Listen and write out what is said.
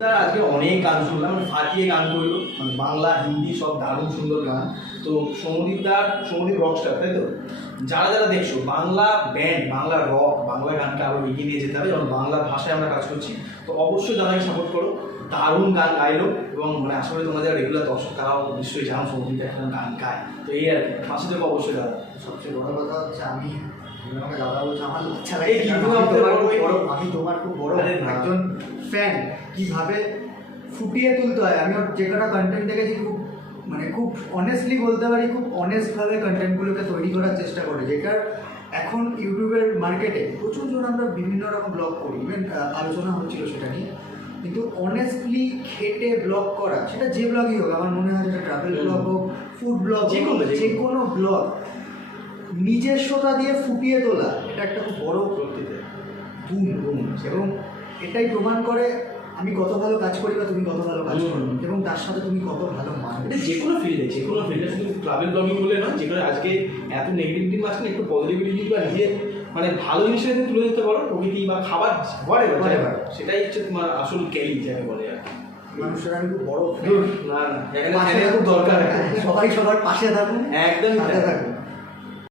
আজকে অনেক গান শুনলাম, ফাটিয়ে গান করলো, মানে বাংলা হিন্দি সব দারুণ সুন্দর গান। তো সৌমদীপ রকস্টার, তাই তো? যারা যারা দেখছো বাংলা ব্যান্ড, বাংলা রক, বাংলা গানকে আরও এগিয়ে নিয়ে যেতে হবে, যেমন বাংলা ভাষায় আমরা কাজ করছি। তো অবশ্যই দাদাকে সাপোর্ট করো, দারুণ গান গাইলো। এবং মানে আশা করি তোমাদের রেগুলার দর্শক তারাও নিশ্চয়ই জানো সৌমদীপ এখন গান গায়। তো এই আর কি, ফাঁসি দেবো অবশ্যই দাদা। সবচেয়ে বড় কথা হচ্ছে আমি আমাকে দাদা বলছে আমার ইচ্ছা এই লাগে, কিন্তু আমি তোমার খুব বড় আরে না। একজন ফ্যান। কিভাবে ফুটিয়ে তুলতে হয়, আমি ওর যে কটা কন্টেন্ট দেখেছি খুব অনেস্টলি বলতে পারি, খুব অনেস্টভাবে কন্টেন্টগুলোকে তৈরি করার চেষ্টা করে, যেটার এখন ইউটিউবের মার্কেটে প্রচুর জন আমরা বিভিন্ন রকম ব্লগ করি, ইভেন আলোচনা হচ্ছিল সেটা নিয়ে। কিন্তু অনেস্টলি খেটে ব্লগ করা, সেটা যে ব্লগই হোক, আমার মনে হয় যেটা ট্রাভেল ব্লগ হোক, ফুড ব্লগ, যে কোনো ব্লগ নিজস্বতা দিয়ে ফুটিয়ে তোলা, এটা একটা খুব বড় গুণ। এবং এটাই প্রমাণ করে আমি কত ভালো কাজ করি বা তুমি কত ভালো কাজ করো, এবং তার সাথে তুমি কত ভালো মানুষ। এটা যে কোনো ফিল্ডে শুধু ট্রাভেল ব্লগিং বলে নয়, যেখানে আজকে এত নেগেটিভিটির মাঝখানে একটু পজিটিভিটি বা নিজে মানে ভালো জিনিসটা যদি তুলে দিতে পারো, প্রকৃতি বা খাবার সেটাই হচ্ছে তোমার আসল ক্যারি যাকে বলে আর কি। মানুষের আমি খুব বড় না এখানে খুব দরকার, সবাই সবার পাশে থাকুন, একদম সাথে থাকুন।